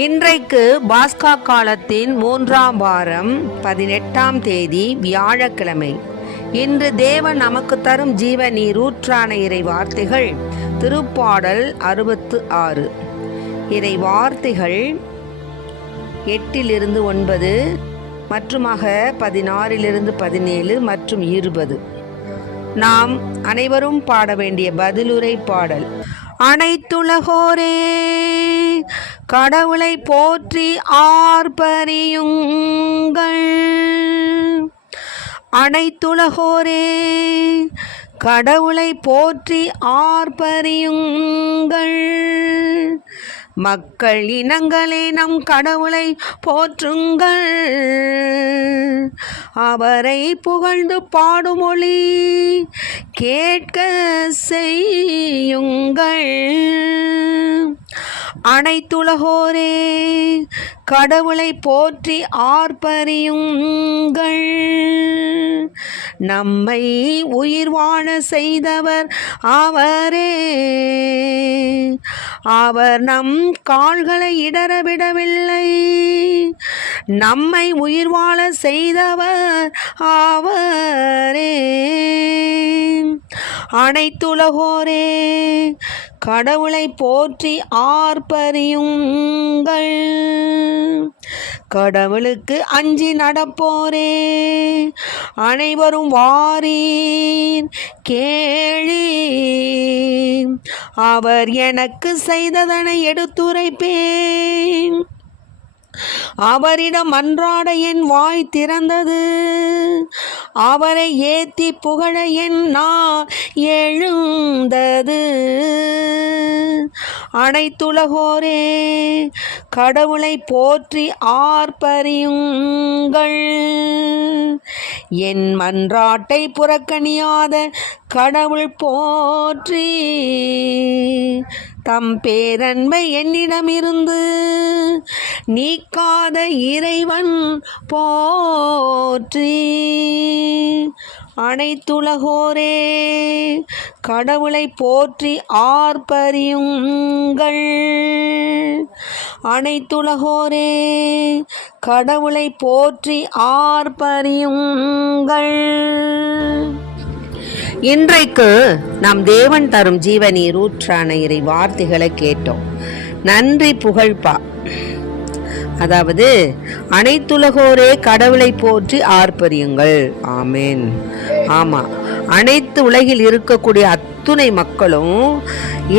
இன்றைக்கு பாஸ்கா காலத்தின் 3ஆம் வாரம் 18ஆம் தேதி வியாழக்கிழமை. இன்று தேவன் நமக்கு தரும் ஜீவ நீரூற்றான இறை வார்த்தைகள் திருப்பாடல் 66. இறை வார்த்தைகள் 8-9 மற்றுமாக 16-17 மற்றும் 20. நாம் அனைவரும் பாட வேண்டிய பதிலுரை பாடல். அனைத்துலகோரே கடவுளை போற்றி ஆர்ப்பரியுங்கள். அனைத்துலகோரே கடவுளை போற்றி ஆர்ப்பரியுங்கள். மக்கள் இனங்களே நம் கடவுளை போற்றுங்கள். அவரை புகழ்ந்து பாடுமொழி கேட்க செய்யுங்கள். அனைத்துலகோரே கடவுளை போற்றி ஆர்ப்பரியுங்கள். நம்மை உயிர் வாழ செய்தவர் அவரே. அவர் நம் கால்களை இடரவிடவில்லை. நம்மை உயிர் வாழ செய்தவர் அவரே. அனைத்துலகோரே கடவுளை போற்றி ஆர்ப்பரியுங்கள். கடவுளுக்கு அஞ்சி நடப்போரே அனைவரும் வாரீர் கேளீர். அவர் எனக்கு செய்ததனை எடுத்துரைப்பேன். அவரிடம் அன்றாட என் வாய் திறந்தது. அவரை ஏத்தி புகழ என் நாள் எழுந்தது. அனைத்துலகோரே கடவுளை போற்றி ஆர்ப்பரியுங்கள். என் மன்றாட்டை புறக்கணியாத கடவுள் போற்றி. தம் பேரன்பை என்னிடமிருந்து நீக்காத இறைவன் போற்றி. அனைத்துலகோரே கடவுளை போற்றி ஆர்ப்பரியுங்கள். அனைத்துலகோரே கடவுளை போற்றி ஆர்ப்பரியுங்கள். இன்றைக்கு நாம் தேவன் தரும் ஜீவ நீரூற்றான இறை வார்த்தைகளை கேட்டோம். நன்றி புகழ்பா. அதாவது அனைத்துலகோரே கடவுளை போற்றி ஆர்ப்பரியுங்கள். ஆமேன். ஆமா, அனைத்து உலகில் இருக்கக்கூடிய அத்துணை மக்களும்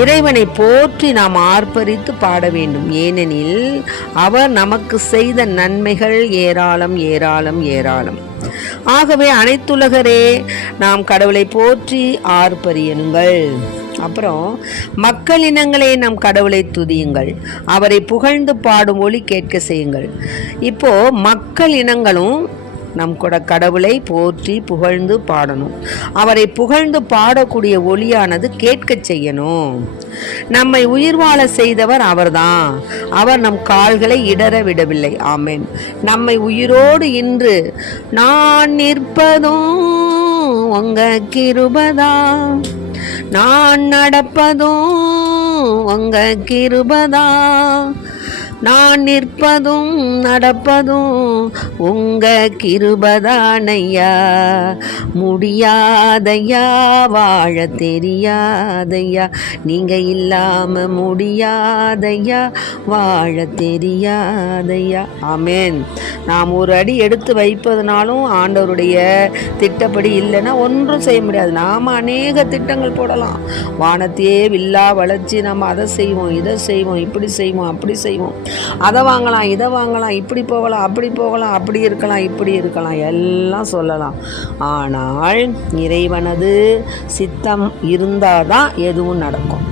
இறைவனை போற்றி நாம் ஆர்ப்பரித்து பாட வேண்டும். ஏனெனில் அவர் நமக்கு செய்த நன்மைகள் ஏராளம் ஏராளம் ஏராளம். ஆகவே அனைத்துலகரே நாம் கடவுளை போற்றி ஆர்ப்பரியுங்கள். அப்புறம் மக்கள் இனங்களே நம் கடவுளை துதியுங்கள். அவரை புகழ்ந்து பாடும் ஒலி கேட்க செய்யுங்கள். இப்போ மக்கள் இனங்களும் நம் கூட கடவுளை போற்றி புகழ்ந்து பாடணும். அவரை புகழ்ந்து பாடக்கூடிய ஒலியானது கேட்க செய்யணும். நம்மை உயிர் வாழ செய்தவர் அவர்தான். அவர் நம் கால்களை இடற விடவில்லை. ஆமென். நம்மை உயிரோடு இன்று நான் நிற்பதும் உங்க கிருபதா, நான் நடப்பதும் உங்க கிருபதா, நான் நிற்பதும் நடப்பதும் உங்க கிருபதானையா. முடியாதையா, வாழ தெரியாதையா, நீங்க இல்லாம முடியாதையா, வாழ தெரியாதையா. ஆமேன். நாம் ஒரு அடி எடுத்து வைப்பதனாலும் ஆண்டவருடைய திட்டப்படி இல்லைன்னா ஒன்றும் செய்ய முடியாது. நாம் அநேக திட்டங்கள் போடலாம். வானத்தையே வில்லா வளர்ச்சி நம்ம அதை செய்வோம், இதை செய்வோம், இப்படி செய்வோம், அப்படி செய்வோம், அதை வாங்கலாம், இதை வாங்கலாம், இப்படி போகலாம், அப்படி போகலாம், அப்படி இருக்கலாம், இப்படி இருக்கலாம், எல்லாம் சொல்லலாம். ஆனால் இறைவனது சித்தம் இருந்தாதான் எதுவும் நடக்கும்.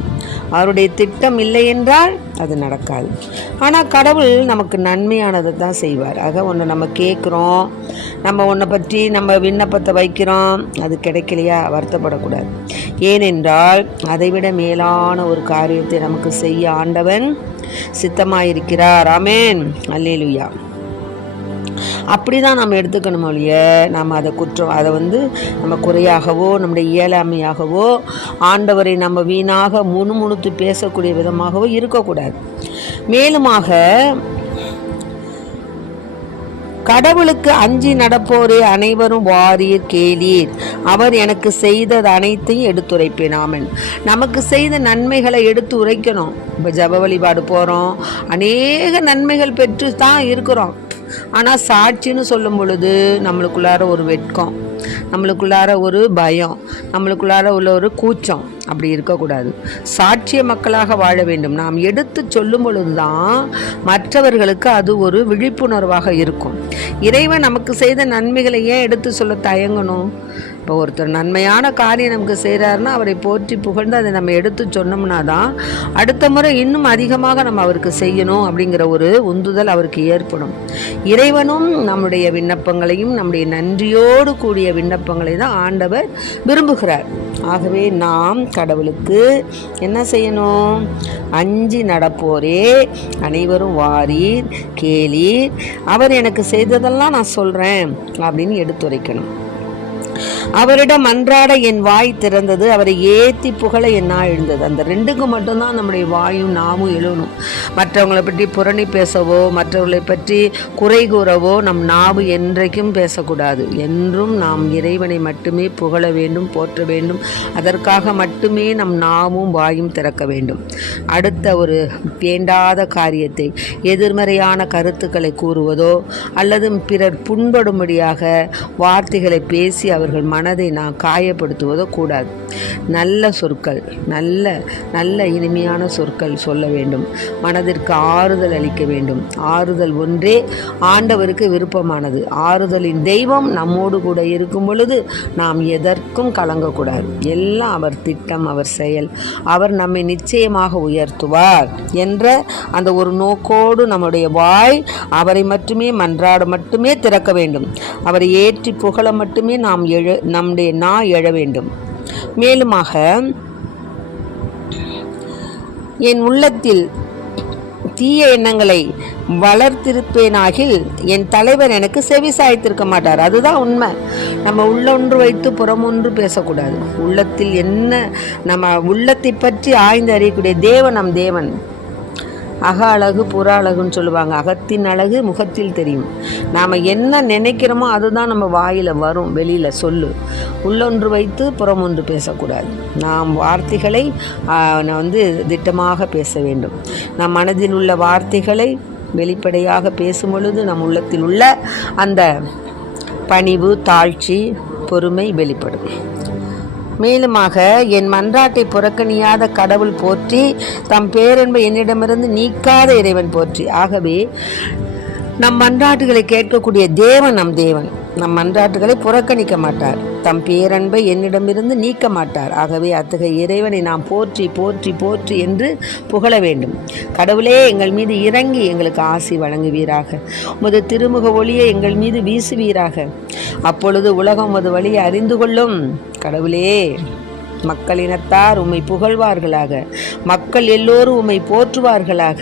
அவருடைய திட்டம் இல்லை என்றால் அது நடக்காது. ஆனால் கடவுள் நமக்கு நன்மையானதை தான் செய்வார். ஆக ஒன்று நம்ம கேட்குறோம், நம்ம ஒன்றை பற்றி நம்ம விண்ணப்பத்தை வைக்கிறோம், அது கிடைக்கலையா வருத்தப்படக்கூடாது. ஏனென்றால் அதைவிட மேலான ஒரு காரியத்தை நமக்கு செய்ய ஆண்டவன் சித்தமாயிருக்கிறார். ஆமேன். அல்லேலூயா. அப்படிதான் நாம் எடுத்துக்கணும் ஒழிய நாம் அதை அதை நம்ம குறையாகவோ நம்முடைய இயலாமையாகவோ ஆண்டவரை நம்ம வீணாக முணுமுணுத்து பேசக்கூடிய விதமாகவோ இருக்கக்கூடாது. மேலுமாக கடவுளுக்கு அஞ்சி நடப்போரே அனைவரும் வாரீர் கேளீர், அவர் எனக்கு செய்தது அனைத்தையும் எடுத்துரைப்பேன். ஆமென். நமக்கு செய்த நன்மைகளை எடுத்து உரைக்கணும். இப்போ ஜப வழிபாடு போகிறோம், அநேக நன்மைகள் பெற்று தான் இருக்கிறோம். ஆனால் சாட்சின்னு சொல்லும் பொழுது நம்மளுக்குள்ளார ஒரு வெட்கம், நம்மளுக்குள்ளார ஒரு பயம், நம்மளுக்குள்ளார உள்ள ஒரு கூச்சம். அப்படி இருக்கக்கூடாது. சாட்சிய மக்களாக வாழ வேண்டும். நாம் எடுத்து சொல்லும் பொழுதுதான் மற்றவர்களுக்கு அது ஒரு விழிப்புணர்வாக இருக்கும். இறைவன் நமக்கு செய்த நன்மைகளை ஏன் எடுத்து சொல்ல தயங்கணும்? இப்போ ஒருத்தர் நன்மையான காரியம் நமக்கு செய்கிறாருன்னா அவரை போற்றி புகழ்ந்து அதை நம்ம எடுத்து சொன்னோம்னா தான் அடுத்த முறை இன்னும் அதிகமாக நம்ம அவருக்கு செய்யணும் அப்படிங்கிற ஒரு உந்துதல் அவருக்கு ஏற்படும். இறைவனும் நம்முடைய விண்ணப்பங்களையும் நம்முடைய நன்றியோடு கூடிய விண்ணப்பங்களை தான் ஆண்டவர் விரும்புகிறார். ஆகவே நாம் கடவுளுக்கு என்ன செய்யணும்? அஞ்சி நடப்போரே அனைவரும் வாரீர் கேளீர், அவர் எனக்கு செய்ததெல்லாம் நான் சொல்கிறேன் அப்படின்னு எடுத்துரைக்கணும். அவரிடம் அன்றாட என் வாய் திறந்தது, அவரை ஏத்தி புகழ என் நா எழுந்தது. அந்த ரெண்டுக்கு மட்டும்தான் நம்முடைய வாயும் நாமும் எழுணும். மற்றவங்களை பற்றி புரணி பேசவோ மற்றவர்களை பற்றி குறை கூறவோ நம் நாவு என்றைக்கும் பேசக்கூடாது. என்றும் நாம் இறைவனை மட்டுமே புகழ வேண்டும், போற்ற வேண்டும். அதற்காக மட்டுமே நம் நாவும் வாயும் திறக்க வேண்டும். அடுத்த ஒரு வேண்டாத காரியத்தை, எதிர்மறையான கருத்துக்களை கூறுவதோ அல்லது பிறர் புண்படும்படியாக வார்த்தைகளை பேசி அவர்கள் மனதை நான் காயப்படுத்துவதோ கூடாது. நல்ல சொற்கள், நல்ல நல்ல இனிமையான சொற்கள் சொல்ல வேண்டும். மனதிற்கு ஆறுதல் அளிக்க வேண்டும். ஆறுதல் ஒன்றே ஆண்டவருக்கு விருப்பமானது. ஆறுதலின் தெய்வம் நம்மோடு கூட இருக்கும் பொழுது நாம் எதற்கும் கலங்கக்கூடாது. எல்லாம் அவர் திட்டம், அவர் செயல். அவர் நம்மை நிச்சயமாக உயர்த்துவார் என்ற அந்த ஒரு நோக்கோடு நம்முடைய வாய் அவரை மட்டுமே மன்றாட மட்டுமே திறக்க வேண்டும். அவரை ஏற்றி புகழ மட்டுமே நம்முடைய நா எழ வேண்டும். மேலுமாக என் உள்ளத்தில் தீய எண்ணங்களை வளர்த்திருப்பேனாகில் என் தலைவர் எனக்கு செவி சாய்த்திருக்க மாட்டார். அதுதான் உண்மை. நம்ம உள்ளொன்று வைத்து புறமொன்று பேசக்கூடாது. உள்ளத்தில் என்ன, நம்ம உள்ளத்தை பற்றி ஆய்ந்து அறியக்கூடிய தேவன் நம் தேவன். அக அழகு புற அழகுன்னு சொல்லுவாங்க. அகத்தின் அழகு முகத்தில் தெரியும். நாம் என்ன நினைக்கிறோமோ அதுதான் நம்ம வாயில் வரும், வெளியில் சொல்லு. உள்ளொன்று வைத்து புறமொன்று பேசக்கூடாது. நாம் வார்த்தைகளை திட்டமாக பேச வேண்டும். நம் மனதில் உள்ள வார்த்தைகளை வெளிப்படையாக பேசும் பொழுது நம் உள்ளத்தில் உள்ள அந்த பணிவு, தாழ்ச்சி, பொறுமை வெளிப்படும். மேலுமாக என் மன்றாட்டை புறக்கணியாத கடவுள் போற்றி, தம் பேரன்பை என்னிடமிருந்து நீக்காத இறைவன் போற்றி. ஆகவே நம் மன்றாட்டுகளை கேட்கக்கூடிய தேவன் நம் தேவன். நம் மன்றாட்டுகளை புறக்கணிக்க மாட்டார். தம் பேரன்பை என்னிடமிருந்து நீக்க மாட்டார். ஆகவே அத்தகைய இறைவனை நாம் போற்றி போற்றி போற்றி என்று புகழ வேண்டும். கடவுளே, எங்கள் மீது இறங்கி எங்களுக்கு ஆசி வழங்குவீராக. உமது திருமுக ஒளியை எங்கள் மீது வீசுவீராக. அப்பொழுது உலகம் உமது வழியை அறிந்து கொள்ளும். கடவுளே, மக்களினத்தார் உம்மை புகழ்வார்களாக. மக்கள் எல்லோரும் உம்மை போற்றுவார்களாக.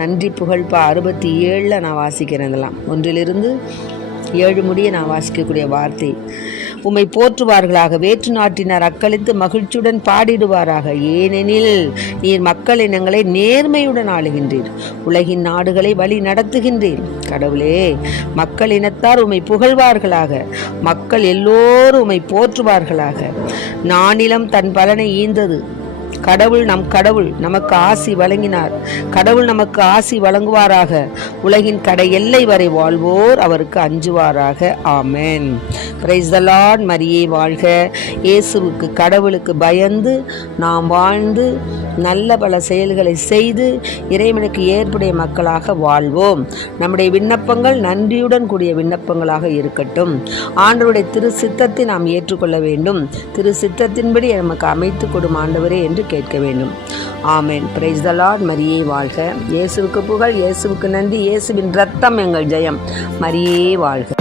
நன்றி புகழ்பா 67 நான் வாசிக்கிறதெல்லாம் 1 முடிய நான் வாசிக்கக்கூடிய வார்த்தை. உம்மை போற்றுவார்களாக. வேற்று நாட்டினர் அக்களித்து மகிழ்ச்சியுடன் பாடிடுவாராக. ஏனெனில் நீர் மக்கள் இனங்களை நேர்மையுடன் ஆளுகின்றீர், உலகின் நாடுகளை வழி நடத்துகின்றீர். கடவுளே, மக்கள் இனத்தார் உம்மை புகழ்வார்களாக. மக்கள் எல்லோரும் உம்மை போற்றுவார்களாக. நானிலம் தன் பலனை ஈந்தது. கடவுள் நம் கடவுள் நமக்கு ஆசி வழங்கினார். கடவுள் நமக்கு ஆசி வழங்குவாராக. உலகின் கடை எல்லை வரை வாழ்வோர் அவருக்கு அஞ்சுவாராக. ஆமென். Praise the Lord. மரியே வாழ்க. இயேசுவுக்கு, கடவுளுக்கு பயந்து நாம் வாழ்ந்து நல்ல பல செயல்களை செய்து இறைவனுக்கு ஏற்புடைய மக்களாக வாழ்வோம். நம்முடைய விண்ணப்பங்கள் நன்றியுடன் கூடிய விண்ணப்பங்களாக இருக்கட்டும். ஆண்டவருடைய திரு சித்தத்தை நாம் ஏற்றுக்கொள்ள வேண்டும். திரு சித்தத்தின்படி நமக்கு அமைத்து கொடும் ஆண்டவரே என்று கேட்க வேண்டும். ஆமென். Praise the Lord. மரியே வாழ்க. இயேசுவுக்கு புகழ், இயேசுவுக்கு நன்றி. இயேசுவின் இரத்தம் எங்கள் ஜெயம். மரியே வாழ்க.